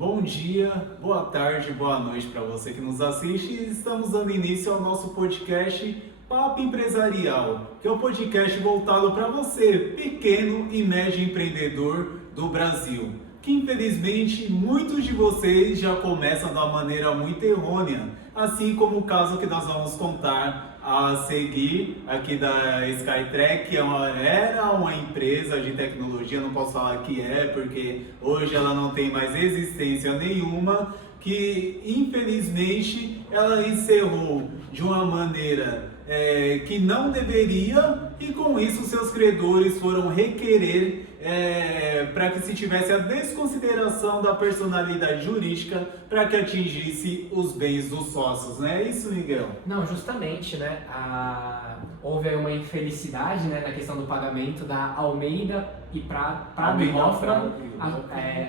Bom dia, boa tarde, boa noite para você que nos assiste. Estamos dando início ao nosso podcast Papo Empresarial, que é um podcast voltado para você, pequeno e médio empreendedor do Brasil, que infelizmente muitos de vocês já começam da maneira muito errônea, assim como o caso que nós vamos contar a seguir aqui da Skytrack, que era uma empresa de tecnologia, não posso falar que é, porque hoje ela não tem mais existência nenhuma, que infelizmente ela encerrou de uma maneira que não deveria, e com isso seus credores foram requerer para que se tivesse a desconsideração da personalidade jurídica para que atingisse os bens dos sócios, não é isso, Miguel? Não, justamente, né? Houve aí uma infelicidade, né, na questão do pagamento da Almeida e Prado e Hoffman,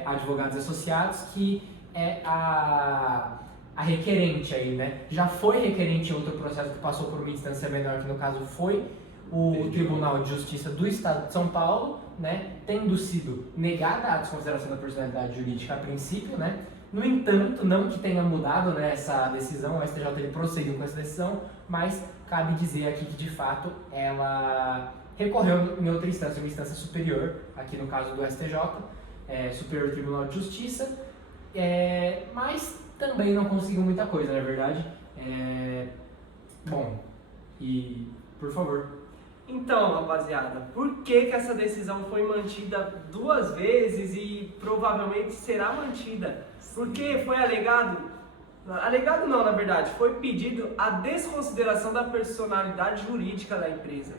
advogados associados, que é a requerente aí, né? Já foi requerente em outro processo que passou por uma instância menor, que no caso foi o Tribunal de Justiça do Estado de São Paulo, né? Tendo sido negada a desconsideração da personalidade jurídica a princípio, né? No entanto, não que tenha mudado, né, essa decisão, o STJ ele prosseguiu com essa decisão, mas cabe dizer aqui que de fato ela recorreu em outra instância, uma instância superior, aqui no caso do STJ, Superior Tribunal de Justiça, mas também não conseguiu muita coisa, na verdade. Bom, e por favor. Então, rapaziada, por que essa decisão foi mantida duas vezes e provavelmente será mantida? Porque foi alegado não, na verdade, foi pedido a desconsideração da personalidade jurídica da empresa.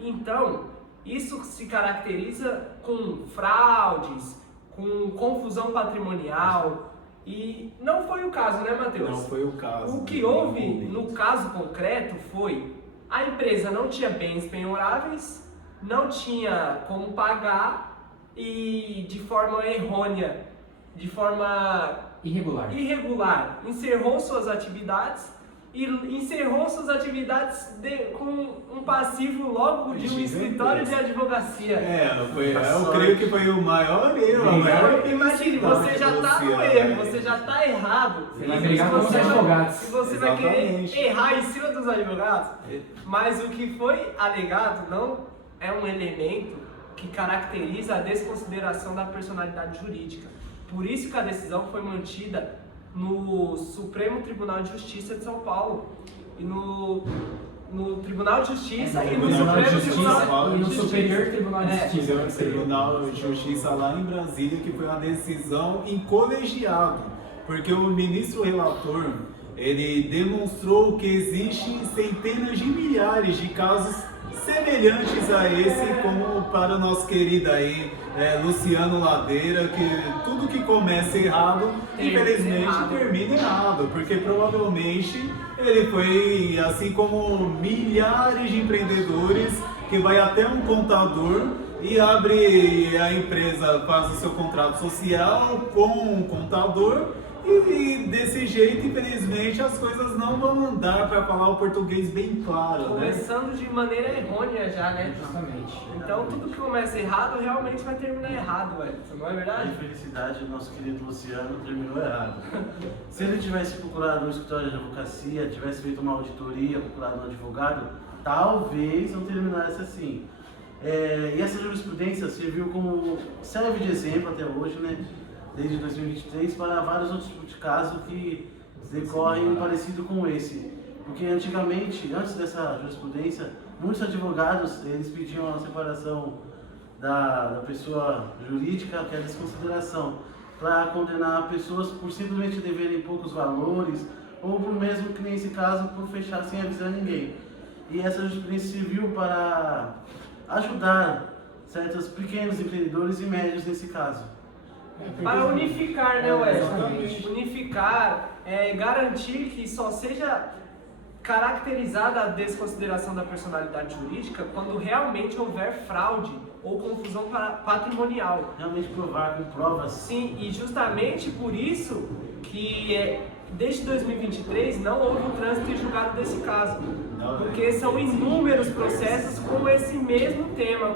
Então, isso se caracteriza com fraudes, com confusão patrimonial. E não foi o caso, né, Matheus? Não foi o caso. O que houve no caso concreto foi: a empresa não tinha bens penhoráveis, não tinha como pagar e de forma errônea, de forma irregular, encerrou suas atividades com um passivo logo de um escritório de advocacia. Eu creio que foi o maior erro. Imagine, você já está no erro, você já está errado. Você vai brigar com os advogados. E você vai querer errar em cima dos advogados. Mas o que foi alegado não é um elemento que caracteriza a desconsideração da personalidade jurídica. Por isso que a decisão foi mantida no Supremo Tribunal de Justiça de São Paulo e no Tribunal de Justiça e no Supremo Tribunal e no Superior Tribunal de Justiça. O Tribunal de Justiça lá em Brasília, que foi uma decisão em colegiado, porque o ministro relator ele demonstrou que existem centenas de milhares de casos semelhantes a esse, como para o nosso querido aí Luciano Ladeira, que tudo que começa errado, infelizmente termina errado, porque provavelmente ele foi, assim como milhares de empreendedores, que vai até um contador e abre a empresa, faz o seu contrato social com um contador, e desse jeito, infelizmente, as coisas não vão andar, para falar o português bem claro, começando de maneira errônea já, né? Justamente. Então tudo que começa errado realmente vai terminar errado, velho. Não é verdade? A infelicidade, o nosso querido Luciano terminou errado. Se ele tivesse procurado um escritório de advocacia, tivesse feito uma auditoria, procurado um advogado, talvez não terminasse assim. E essa jurisprudência serve de exemplo até hoje, né? Desde 2023, para vários outros tipos de casos que decorrem parecido com esse. Porque antigamente, antes dessa jurisprudência, muitos advogados eles pediam a separação da pessoa jurídica, que é a desconsideração, para condenar pessoas por simplesmente deverem poucos valores, ou por mesmo que nesse caso, por fechar sem avisar ninguém. E essa jurisprudência serviu para ajudar certos pequenos empreendedores e médios nesse caso. Para unificar, né, Exatamente. Unificar, garantir que só seja caracterizada a desconsideração da personalidade jurídica quando realmente houver fraude ou confusão patrimonial. Realmente provar com provas. Sim, e justamente por isso que desde 2023 não houve um trânsito em julgado desse caso. Não, Porque são inúmeros processos com esse mesmo tema,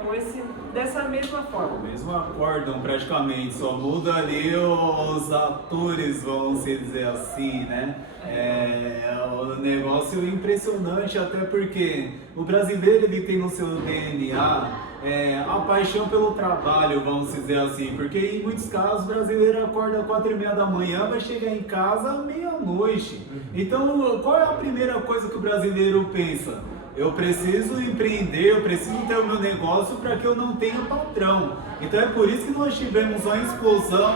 dessa mesma forma. O mesmo acórdão praticamente, só muda ali os atores, vamos dizer assim, né? É um negócio impressionante, até porque o brasileiro ele tem no seu DNA a paixão pelo trabalho, vamos dizer assim, porque em muitos casos o brasileiro acorda às 4h30 da manhã, vai chegar em casa à meia-noite. Então, qual é a primeira coisa que o brasileiro pensa? Eu preciso empreender, eu preciso ter o meu negócio para que eu não tenha patrão. Então é por isso que nós tivemos uma explosão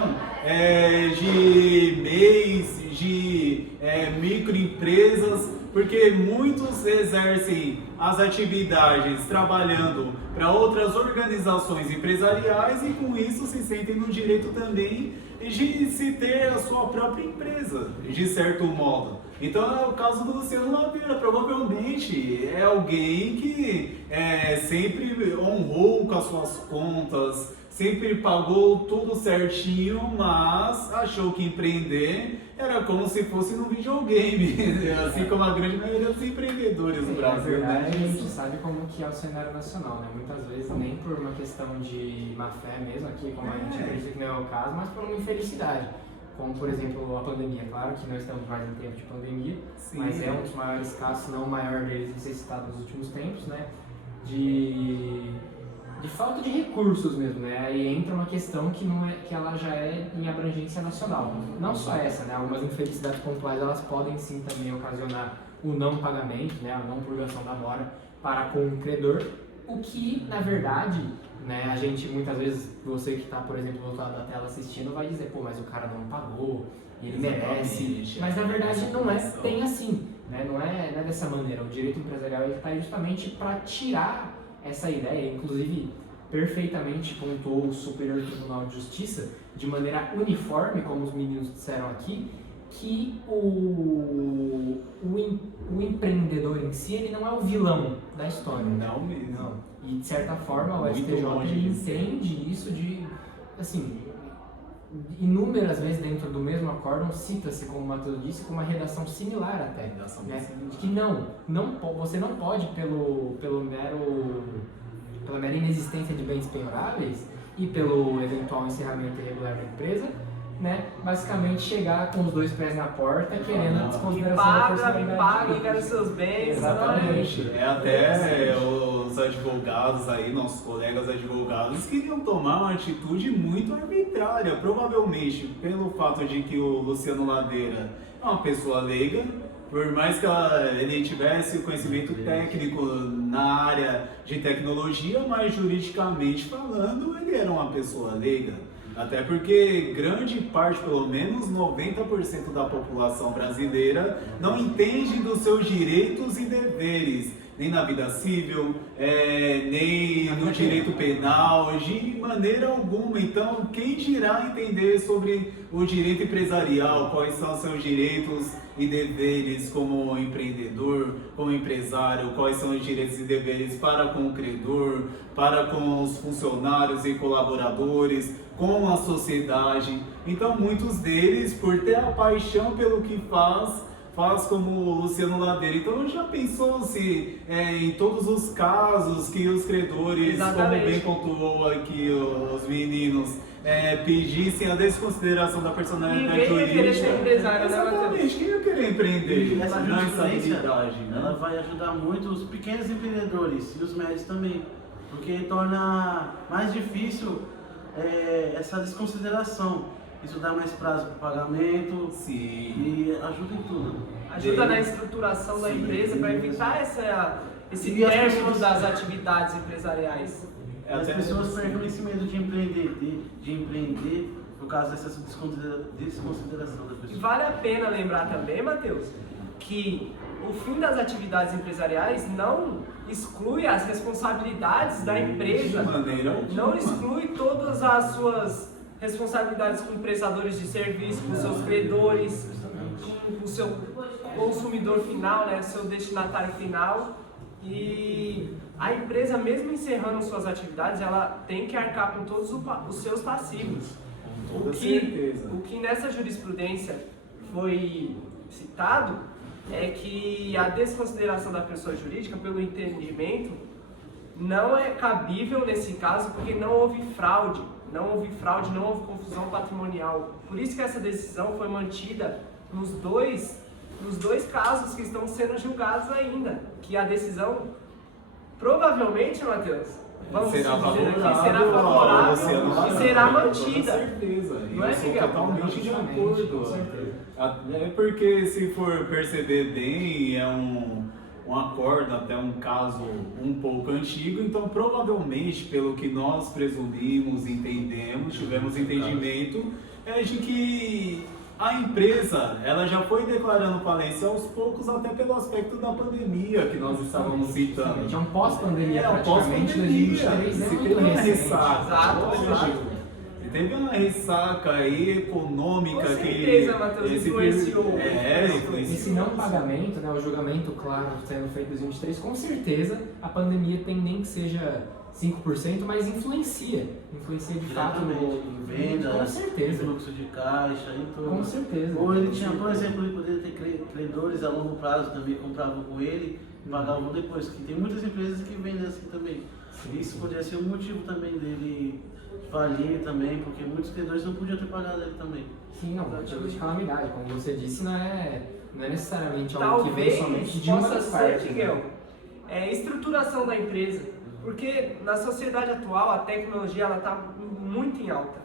de MEIs, de microempresas, porque muitos exercem as atividades trabalhando para outras organizações empresariais e com isso se sentem no direito também de se ter a sua própria empresa, de certo modo. Então é o caso do Luciano Ladeira, provavelmente é alguém que sempre honrou com as suas contas, sempre pagou tudo certinho, mas achou que empreender era como se fosse num videogame, assim como a grande maioria dos empreendedores do Brasil. Na verdade, a gente sabe como que é o cenário nacional, né? Muitas vezes nem por uma questão de má fé mesmo aqui, como a gente acredita que não é o caso, mas por uma infelicidade. Como, por exemplo, a pandemia. Claro que não estamos mais em tempo de pandemia, Sim. mas é um dos maiores casos, se não o maior deles, necessitado nos últimos tempos, né? De falta de recursos mesmo, né? Aí entra uma questão que ela já é em abrangência nacional. Não só essa, né? Algumas infelicidades pontuais, elas podem sim também ocasionar o não pagamento, né? A não purgação da mora para com o credor, o que, na verdade, né, a gente muitas vezes, você que está, por exemplo, do outro lado da tela assistindo, vai dizer, pô, mas o cara não pagou, e ele merece. Mas na verdade não é bem assim, né? Não é dessa maneira. O direito empresarial está aí justamente para tirar essa ideia, inclusive perfeitamente pontuou o Superior Tribunal de Justiça, de maneira uniforme, como os meninos disseram aqui, que o empreendedor em si, ele não é o vilão da história. Não mesmo. Não. E de certa forma o Muito STJ longe ele disso. entende isso de, assim, inúmeras vezes dentro do mesmo acórdão cita-se, como o Matheus disse, com uma redação similar até. Redação Né? similar. De que você não pode pela mera inexistência de bens penhoráveis e pelo eventual encerramento irregular da empresa, né, basicamente chegar com os dois pés na porta querendo a Me desconsideração da paga, personalidade. eu quero seus bens. Exatamente. Até os advogados aí, nossos colegas advogados, queriam tomar uma atitude muito arbitrária, provavelmente pelo fato de que o Luciano Ladeira é uma pessoa leiga, por mais que ele tivesse o conhecimento técnico na área de tecnologia, mas juridicamente falando, ele era uma pessoa leiga. Até porque grande parte, pelo menos 90% da população brasileira não entende dos seus direitos e deveres, nem na vida civil, nem no direito penal, de maneira alguma. Então, quem dirá entender sobre o direito empresarial, quais são seus direitos e deveres como empreendedor, como empresário, quais são os direitos e deveres para com o credor, para com os funcionários e colaboradores, com a sociedade. Então, muitos deles, por ter a paixão pelo que faz como o Luciano Ladeira. Então, já pensou se em todos os casos que os credores, Exatamente. como bem pontuou aqui os meninos, pedissem a desconsideração da personalidade Ninguém ia querer jurídica? ser empresário, né, Exatamente, quem ia querer empreender? E essa Na jurisprudência, estabilidade, ela né? vai ajudar muito os pequenos empreendedores e os médios também, porque torna mais difícil essa desconsideração. Isso dá mais prazo para o pagamento. Sim. E ajuda em tudo. Ajuda na estruturação da Sim. empresa para evitar esse E as término pessoas- das atividades empresariais. As Até pessoas perdem esse medo de empreender por causa dessa desconsideração da E pessoa. vale a pena lembrar também, Matheus, que o fim das atividades empresariais não exclui as responsabilidades da empresa, de maneira não alguma. exclui todas as suas responsabilidades com prestadores de serviço, com seus credores, com o seu consumidor final, né, seu destinatário final. E a empresa, mesmo encerrando suas atividades, ela tem que arcar com todos os seus passivos. Com toda certeza. O que nessa jurisprudência foi citado é que a desconsideração da pessoa jurídica pelo entendimento não é cabível nesse caso porque não houve fraude, não houve confusão patrimonial. Por isso que essa decisão foi mantida nos dois casos que estão sendo julgados ainda, que a decisão provavelmente, Matheus, vamos será dizer aqui, favorável, será favorável e será com mantida. certeza. Não é, Eu sou Miguel? totalmente de Logicamente, acordo. com certeza. É porque se for perceber bem, é um acordo, até um caso um pouco antigo, então provavelmente, pelo que nós presumimos, entendemos, tivemos entendimento, é de que a empresa, ela já foi declarando falência aos poucos, até pelo aspecto da pandemia que nós estávamos citando. É um pós-pandemia um praticamente, pós-pandemia. 2023 é Se muito teve uma recente. ressaca, Exato, lógico. exato. Se teve uma ressaca aí econômica Com que certeza, Matheus, esse influenciou. influenciou. Esse não pagamento, né, o julgamento, claro, sendo feito em 2023, com certeza a pandemia tem nem que seja 5%, mas influencia de fato no venda, com certeza. fluxo de caixa e tudo. Com certeza. Ou ele tinha, por exemplo, ele poderia ter credores a longo prazo também compravam com ele e pagavam depois, que tem muitas empresas que vendem assim também. Isso poderia ser um motivo também dele falir também, porque muitos credores não podiam ter pagado ele também. Sim, não, motivo de calamidade, como você disse, não é necessariamente algo que vem Talvez somente de uma possa das ser, partes. Miguel, estruturação da empresa, porque na sociedade atual a tecnologia ela está muito em alta.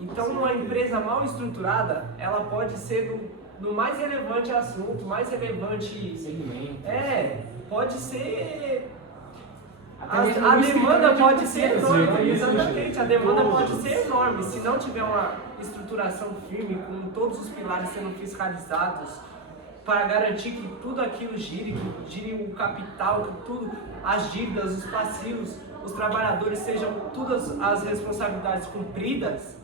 Então uma empresa mal estruturada, ela pode ser no mais relevante assunto, mais relevante Segmento. pode ser. Até A mesmo no demanda escritório de pode ser advocacia, enorme, né? exatamente, a demanda Todos. pode ser enorme. Se não tiver uma estruturação firme, com todos os pilares sendo fiscalizados, para garantir que tudo aquilo gire, que gire o capital, que tudo, as dívidas, os passivos, os trabalhadores sejam todas as responsabilidades cumpridas,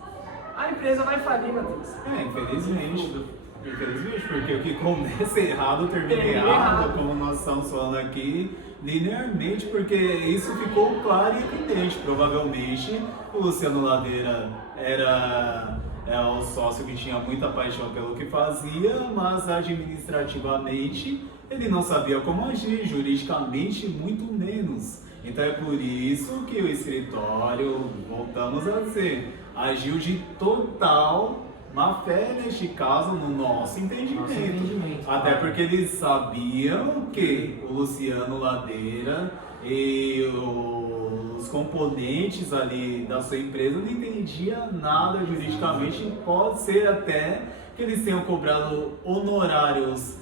a empresa vai falir, Matheus. Infelizmente. Infelizmente, porque o que começa errado termina Termina errado, errado. como nós estamos falando aqui, linearmente, porque isso ficou claro e evidente. Provavelmente o Luciano Ladeira era um sócio que tinha muita paixão pelo que fazia, mas administrativamente ele não sabia como agir, juridicamente muito menos. Então é por isso que o escritório, voltamos a dizer, agiu de total má fé neste caso, no nosso entendimento. Até porque eles sabiam que o Luciano Ladeira e os componentes ali da sua empresa não entendiam nada juridicamente. Pode ser até que eles tenham cobrado honorários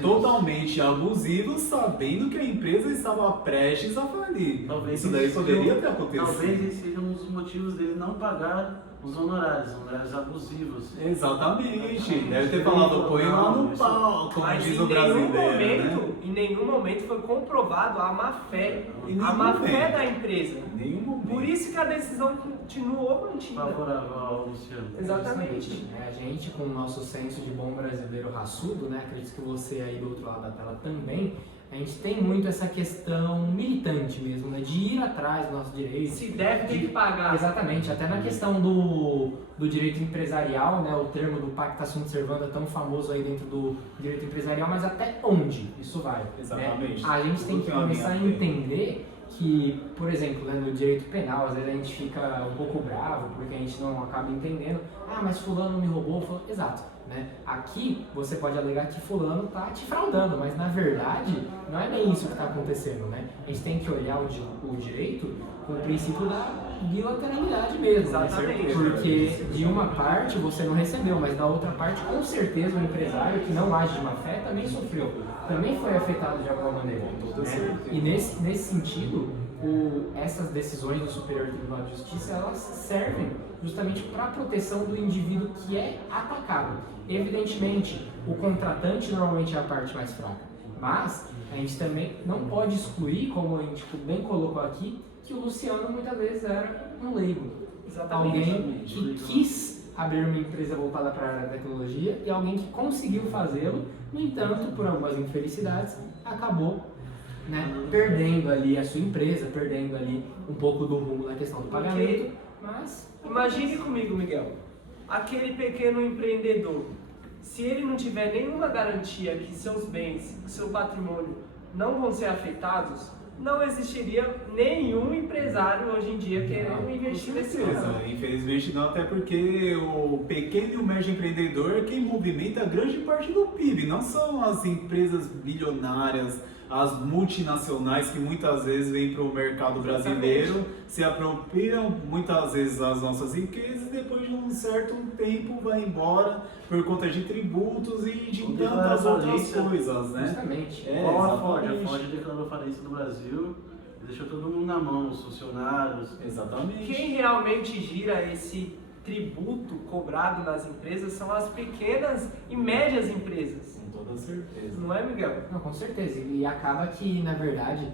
totalmente abusivos, sabendo que a empresa estava prestes a falir. Talvez Isso daí poderia ter acontecido. Talvez esse seja um dos motivos dele não pagar os honorários abusivos. Exatamente. Deve ter falado, põe lá no pau, como Mas diz em o brasileiro, em nenhum momento foi comprovado a má fé. Em nenhum A má fé momento. da empresa. Nenhum momento. Por isso que a decisão continuou mantida. Favorável ao Luciano. Exatamente. A gente, com o nosso senso de bom brasileiro raçudo, né? Acredito que você aí do outro lado da tela também, a gente tem muito essa questão militante mesmo, né? De ir atrás do nosso direito. Se deve, tem que pagar. Exatamente, até na questão do direito empresarial, né? O termo do pacta sunt servanda é tão famoso aí dentro do direito empresarial, mas até onde isso vai? Exatamente. Né? A gente tem que começar a entender que, por exemplo, né, no direito penal, às vezes a gente fica um pouco bravo porque a gente não acaba entendendo. Ah, mas fulano me roubou. Exato. Né? Aqui você pode alegar que fulano está te fraudando, mas na verdade não é bem isso que está acontecendo. Né? A gente tem que olhar o direito com o princípio da bilateralidade mesmo. Exatamente. Né? Porque de uma parte você não recebeu, mas da outra parte com certeza o empresário que não age de má fé também sofreu, também foi afetado de alguma maneira. Né? E nesse sentido, essas decisões do Superior Tribunal de Justiça, elas servem justamente para a proteção do indivíduo que é atacado. Evidentemente, o contratante normalmente é a parte mais fraca, mas a gente também não pode excluir, como a gente bem colocou aqui, que o Luciano muitas vezes era um leigo. Exatamente. Alguém que quis abrir uma empresa voltada para a área da tecnologia e alguém que conseguiu fazê-lo, no entanto, por algumas infelicidades, acabou perdendo ali a sua empresa, perdendo ali um pouco do rumo na questão do pagamento, mas... Imagine comigo, Miguel, aquele pequeno empreendedor, se ele não tiver nenhuma garantia que seus bens, seu patrimônio não vão ser afetados, não existiria nenhum empresário hoje em dia querendo investir nesse ramo. Infelizmente não, até porque o pequeno e o médio empreendedor é quem movimenta grande parte do PIB, não são as empresas bilionárias, as multinacionais que muitas vezes vêm para o mercado brasileiro, se apropriam muitas vezes das nossas riquezas e depois de um certo tempo vai embora por conta de tributos e de tantas outras coisas, né? Justamente. Igual a Ford declarou falência do Brasil e deixou todo mundo na mão, os funcionários. Exatamente. Quem realmente gira esse tributo cobrado nas empresas são as pequenas e médias empresas. Com toda certeza. Não é, Miguel? Não, com certeza. E acaba que, na verdade,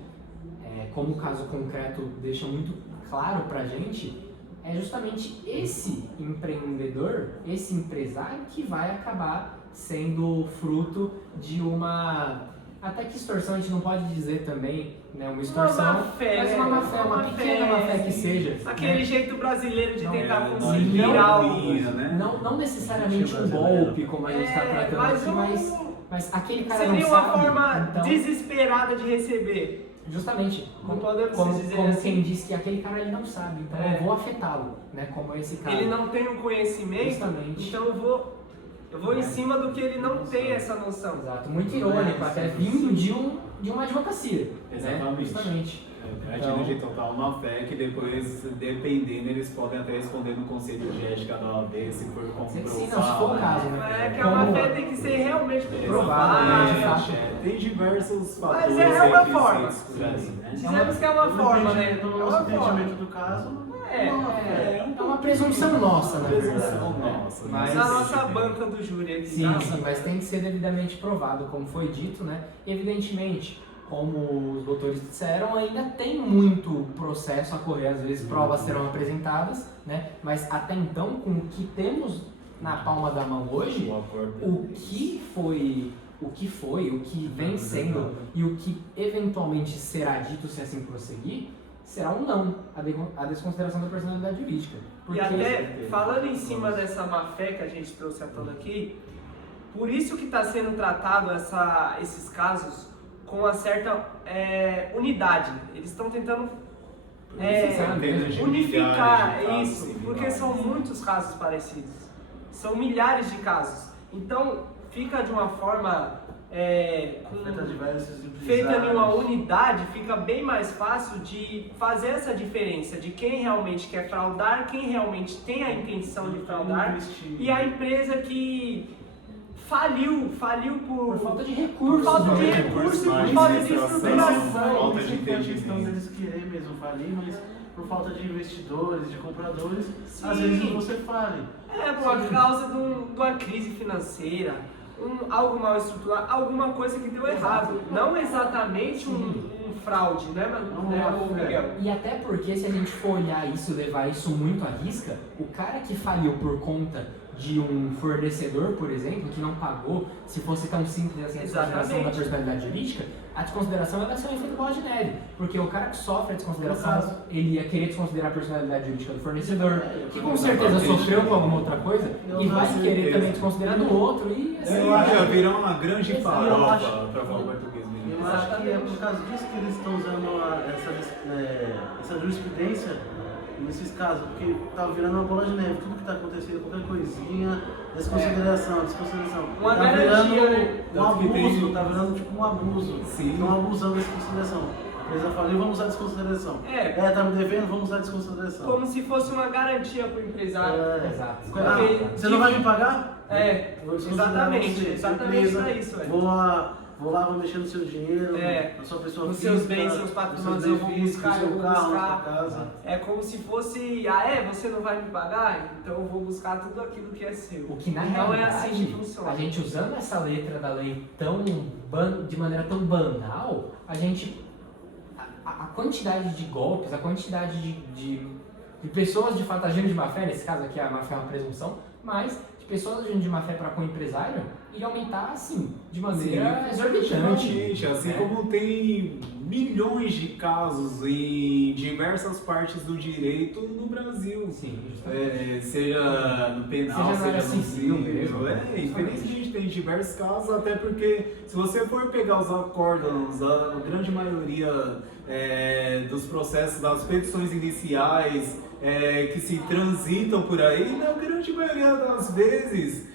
como o caso concreto deixa muito claro pra gente, é justamente esse empreendedor, esse empresário que vai acabar sendo fruto de uma... Até que extorsão a gente não pode dizer também, né, uma extorsão, Uma má fé, mas uma má fé, uma pequena má fé que seja. Aquele né? jeito brasileiro de tentar não, conseguir não, algo. né? Não necessariamente um golpe, como a gente está tratando mas aqui, mas aquele cara não seria sabe. uma forma então, desesperada de receber. Justamente, Não podemos como dizer como assim. quem diz que aquele cara ele não sabe, então É. eu vou afetá-lo, né? Como esse cara. Ele não tem o conhecimento, Justamente. então eu vou em cima do que ele não tem essa noção. Exato, muito irônico, até vindo de uma advocacia. Exatamente. Né? Justamente. Agindo de total má fé, que depois, dependendo, eles podem até responder no conselho de ética da OAB, se for comprovado. Sim, não, se for o caso, né? É que a má fé tem que ser realmente Provado, né, de comprovada. fato. Tem diversos fatores. Mas é uma requisitos forma. por aí, né? Dizemos que é uma forma, né? No É nosso uma forma. entendimento do caso, É uma presunção nossa, na verdade. Presunção né? nossa, Mas, Na nossa banca do júri aqui. sim, tá? sim, mas tem que ser devidamente provado, como foi dito, né? E, evidentemente, como os doutores disseram, ainda tem muito processo a correr, às vezes provas serão apresentadas, né? Mas até então, com o que temos na palma da mão hoje, o que vem sendo e o que eventualmente será dito se assim prosseguir, será um não, a desconsideração da personalidade jurídica. E até, falando em cima dessa má fé que a gente trouxe à tona aqui, por isso que está sendo tratado esses casos com uma certa unidade. Eles estão tentando unificar isso, porque são muitos casos parecidos. São milhares de casos. Então, fica de uma forma feita em uma unidade, fica bem mais fácil de fazer essa diferença de quem realmente quer fraudar, quem realmente tem a intenção de fraudar e a empresa que faliu por falta de recursos. por falta de né? recursos e por mais falta de administração, estruturação. falta de sempre foi a questão entendimento. deles querer mesmo falir, mas por falta de investidores, de compradores, Sim. às vezes você fale. Por causa de uma crise financeira, algo mal estruturado, alguma coisa que deu errado. Não exatamente um fraude, né, Miguel? E até porque se a gente for olhar isso, levar isso muito à risca, o cara que faliu por conta de um fornecedor, por exemplo, que não pagou, se fosse tão simples assim a desconsideração da personalidade jurídica, a desconsideração ela é só um efeito bola de neve, porque o cara que sofre a desconsideração, ele ia querer desconsiderar a personalidade jurídica do fornedor, que com certeza sofreu com alguma outra coisa, e vai querer também desconsiderar do outro, e assim... Eu acho que virou uma grande Exato. farofa para falar português mesmo. Eu acho que é por causa disso que eles estão usando essa jurisprudência nesses casos, porque tá virando uma bola de neve, tudo que tá acontecendo, qualquer coisinha, desconsideração. Uma Tá garantia, virando né? um abuso, tá virando tipo um abuso. Sim. Estão abusando da desconsideração. A empresa faliu, vamos usar desconsideração. Tá me devendo, vamos usar desconsideração. Como se fosse uma garantia para o empresário. Exato. Você não vai me pagar? Eu vou desconsiderar você. Exatamente Empresa, para isso, velho. Vou lá, vou mexer no seu dinheiro, na sua pessoa Nos física, seus bens, seus patrimônios, eu nos vou seus edifícios, buscar, no eu seu vou carro, na buscar. sua casa. É como se fosse, você não vai me pagar, então eu vou buscar tudo aquilo que é seu. O que na Não é realidade, assim que funciona. a gente usando essa letra da lei de maneira tão banal, a quantidade de golpes, a quantidade de pessoas de fato agindo de má fé, nesse caso aqui a má fé é uma presunção, mas de pessoas agindo de má fé para com o empresário iria aumentar, assim, de maneira exorbitante. Exatamente. Assim né? como tem milhões de casos em diversas partes do direito no Brasil. Sim, justamente. Seja no penal, Seja na área seja no civil civil. mesmo. Infelizmente tem diversos casos, até porque se você for pegar os acórdãos, a grande maioria dos processos, das petições iniciais que se transitam por aí, na grande maioria das vezes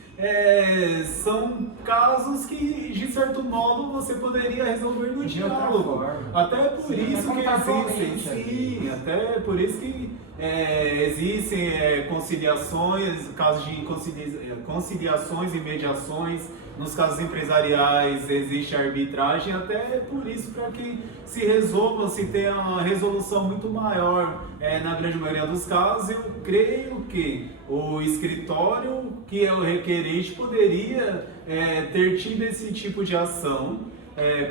são casos que, de certo modo, você poderia resolver no De outra diálogo. forma. Até por Sim, isso que existem, atualmente, sim, até por isso que existem conciliações, casos de conciliações e mediações. Nos casos empresariais existe arbitragem, até por isso, para que se resolva, se tenha uma resolução muito maior na grande maioria dos casos. Eu creio que o escritório, que é o requerente, poderia ter tido esse tipo de ação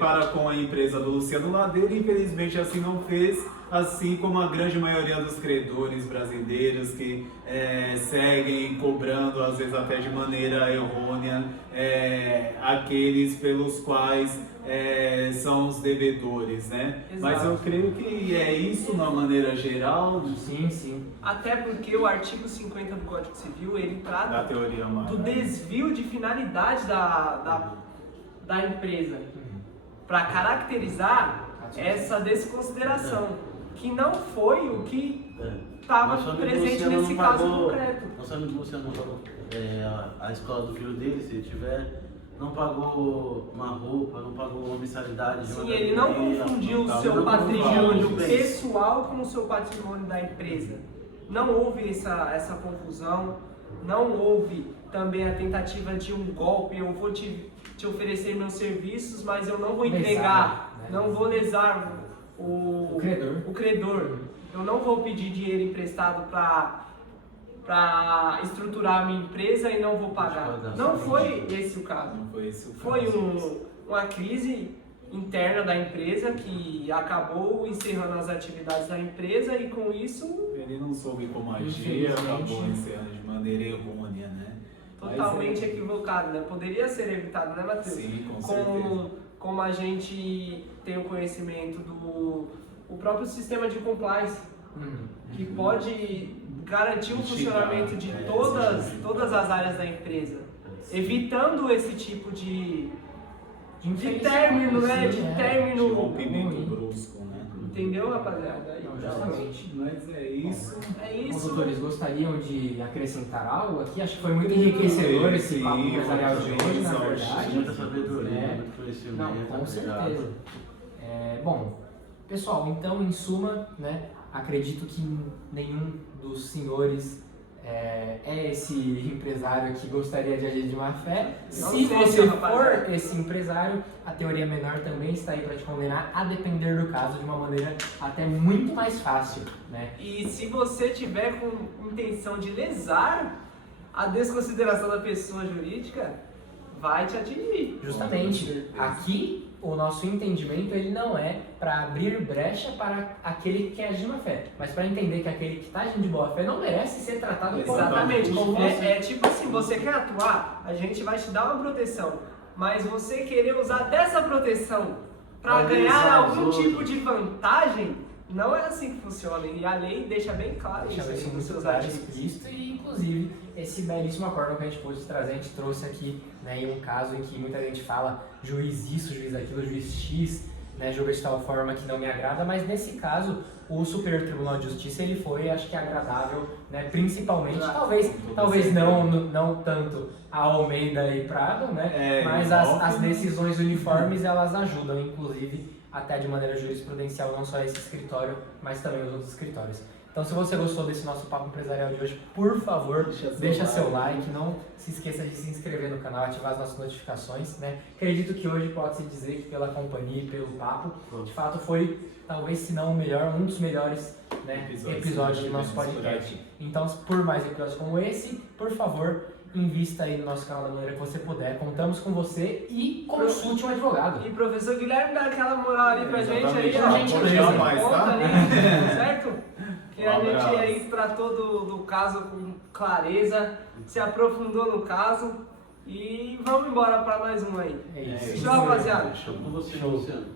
para com a empresa do Luciano Ladeira. Infelizmente assim não fez, assim como a grande maioria dos credores brasileiros que seguem cobrando, às vezes até de maneira errônea, aqueles pelos quais são os devedores, né? Exato. Mas eu creio que é isso de uma maneira geral. Sim, sim. Até porque o artigo 50 do Código Civil, ele Da trata teoria humana. do desvio de finalidade da empresa, para caracterizar essa desconsideração, que não foi o que estava Nosso amigo presente Luciano nesse não caso pagou- concreto. Nosso amigo Luciano não pagou a escola do filho dele, se ele tiver, não pagou uma roupa, não pagou uma mensalidade. de uma Sim, ele não academia, confundiu o não seu confundiu patrimônio os bens. pessoal com o seu patrimônio da empresa. Não houve essa confusão, não houve também a tentativa de um golpe. Eu vou te oferecer meus serviços, mas eu não vou Lesar, entregar, né? não vou lesar O credor. o credor. Eu não vou pedir dinheiro emprestado para estruturar a minha empresa e não vou pagar. Não foi esse o caso. Não foi esse o caso. Foi uma crise interna da empresa que acabou encerrando as atividades da empresa e com isso Ele não soube como agir, Infelizmente. acabou encerrando de maneira errônea, né? totalmente Mas equivocado, né? Poderia ser evitado, né, Matheus? Sim, com certeza. Como a gente tem o conhecimento do o próprio sistema de compliance, que pode garantir o funcionamento de todas as áreas da empresa, evitando esse tipo de término, né? De De término, rompimento brusco, né? entendeu, rapaziada? Não, Então, justamente. Mas é isso. é Os isso. doutores gostariam de acrescentar algo aqui? Acho que foi muito enriquecedor esse papo Sim, empresarial de foi hoje, na exaustivo. verdade. Muita sabedoria, É. muito conhecimento. Não, com obrigado. certeza. Bom, pessoal, então, em suma, né, acredito que nenhum dos senhores é esse empresário que gostaria de agir de má fé. Não Se sei, você rapaziada. for esse empresário, a teoria menor também está aí para te condenar, a depender do caso, de uma maneira até muito mais fácil, né? E se você tiver com intenção de lesar a desconsideração da pessoa jurídica, vai te atingir. Justamente, aqui o nosso entendimento ele não é para abrir brecha para aquele que age de má fé, mas para entender que aquele que está agindo de boa fé não merece ser tratado como Exatamente. como É tipo assim, você quer atuar, a gente vai te dar uma proteção, mas você querer usar dessa proteção para Pra ganhar lesar os algum outros. tipo de vantagem, não é assim que funciona. E a lei deixa bem claro deixar isso isso nos muito seus claro, artigos. explícito, e inclusive esse belíssimo acordo que a gente pôde trazer, a gente trouxe aqui, né, em um caso em que muita gente fala juiz isso, juiz aquilo, juiz X, né, julga de tal forma que não me agrada, mas nesse caso o Superior Tribunal de Justiça ele foi, acho que agradável, né, principalmente, talvez não tanto a Almeida e Prado, né, mas as decisões uniformes elas ajudam, inclusive até de maneira jurisprudencial, não só esse escritório, mas também os outros escritórios. Então, se você gostou desse nosso papo empresarial de hoje, por favor, deixa seu like, não se esqueça de se inscrever no canal, ativar as nossas notificações, né? Acredito que hoje pode-se dizer que pela companhia e pelo papo, de fato foi, talvez se não o melhor, um dos melhores, né, episódios do nosso podcast. Então, por mais episódios como esse, por favor, invista aí no nosso canal da maneira que você puder. Contamos com você e consulte um advogado. E professor Guilherme dá aquela moral ali pra gente aí, Exatamente. ó. Gentileza. Conta Mais, tá? ali, certo? que a gente aí tratou do caso com clareza, se aprofundou no caso e vamos embora para mais um aí. É isso. Show, rapaziada. Show com você, Luciano.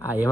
Aí,